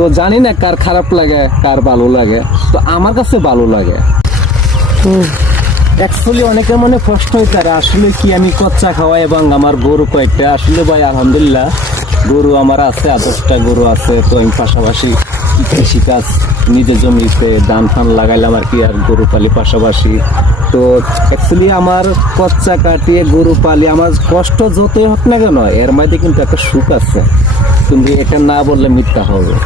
তো জানি না কার খারাপ লাগে কার ভালো লাগে, তো আমার কাছে ভালো লাগে। তো অ্যাকচুয়ালি অনেকের মনে প্রশ্ন হয় তারা আসলে কি আমি কচ্চা খাওয়াই এবং আমার গরু কয়েকটা, আসলে ভাই আলহামদুলিল্লাহ গরু আমার আছে, 10টা গরু আছে। তো আমি পাশাপাশি কৃষিকাজ নিজের জমিতে ধান ফান লাগাইলাম আর কি, আর গরু পালি পাশাপাশি। তো অ্যাকচুয়ালি আমার কচ্চা কাটিয়ে গরু পালি, আমার কষ্ট যতই হোক না কেন এর মধ্যে কিন্তু একটা সুখ আছে, কিন্তু এটা না বললে মিথ্যা হবে।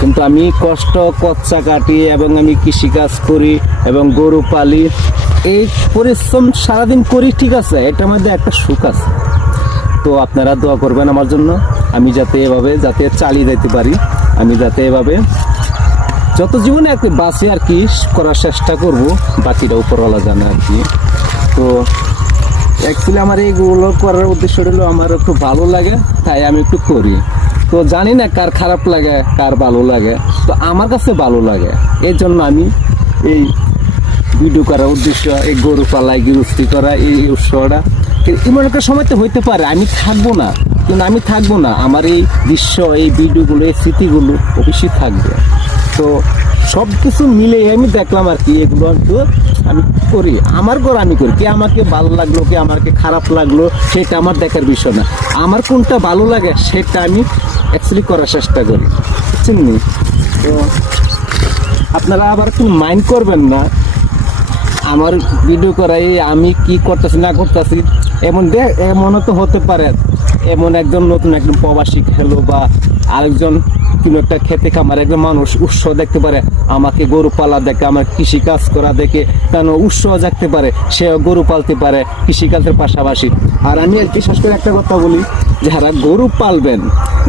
কিন্তু আমি কষ্ট কচ্চা কাটি এবং আমি কৃষিকাজ করি এবং গরু পালি, এই পরিশ্রম সারাদিন করি, ঠিক আছে, এটার মধ্যে একটা সুখ আছে। তো আপনারা দোয়া করবেন আমার জন্য, আমি যাতে এভাবে যাতে চালিয়ে যেতে পারি, আমি যাতে এভাবে যত জীবনে আর কি বাঁচি আর কি করার চেষ্টা করব, বাকিটা উপরওয়ালা জানে আর কি। তো অ্যাকচুয়ালি আমার এইগুলো করার উদ্দেশ্য হলো আমার একটু ভালো লাগে, তাই আমি একটু করি। তো জানি না কার খারাপ লাগে কার ভালো লাগে, তো আমার কাছে ভালো লাগে, এর জন্য আমি এই ভিডিও করার উদ্দেশ্য, এই গরু পালাই গৃহস্থী করা এই উৎসবটা। এমন একটা সময় তো হইতে পারে আমি থাকবো না, কিন্তু আমি থাকবো না, আমার এই দৃশ্য এই ভিডিওগুলো এই স্মৃতিগুলো অবশ্যই থাকবে। তো সব কিছু মিলে আমি দেখলাম আর কি, এগুলো আমি করি, আমার ঘর আমি করি, কে আমাকে ভালো লাগলো কে আমাকে খারাপ লাগলো সেটা আমার দেখার বিষয় না, আমার কোনটা ভালো লাগে সেটা আমি অ্যাকচুয়ালি করার চেষ্টা করি, বুঝছেন নি? তো আপনারা আবার কি মাইন্ড করবেন না আমার ভিডিও করাই আমি কি করতেছি না করতেছি, এমনও তো হতে পারে এমন একজন নতুন একজন প্রবাসী খেলো বা আরেকজন কোনো একটা খেতে খামার একজন মানুষ উৎসাহ দেখতে পারে, আমাকে গরু পালা দেখে, আমার কৃষি কাজ করা দেখে কেন উৎসাহ দেখতে পারে, সেও গরু পালতে পারে কৃষিকাজের পাশাপাশি। আর আমি বিশেষ করে একটা কথা বলি, যারা গরু পালবেন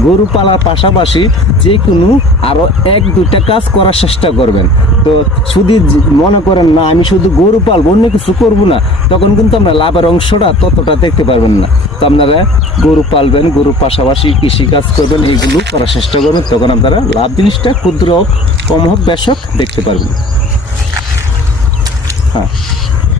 গরু পালার পাশাপাশি যে কোনো আরো 1-2টা কাজ করার চেষ্টা করবেন। তো শুধু মনে করেন না আমি শুধু গরু পালবো অন্য কিছু করবো না, তখন কিন্তু আমরা লাভের অংশটা ততটা দেখতে পারবেন না। তো আপনারা গরু পালবেন, গরুর পাশাপাশি কৃষিকাজ করবেন, এইগুলো করার চেষ্টা করবেন, তখন আপনারা লাভ জিনিসটা ক্ষুদ্র হোক কম হোক বেশ হোক দেখতে পারবেন। হ্যাঁ।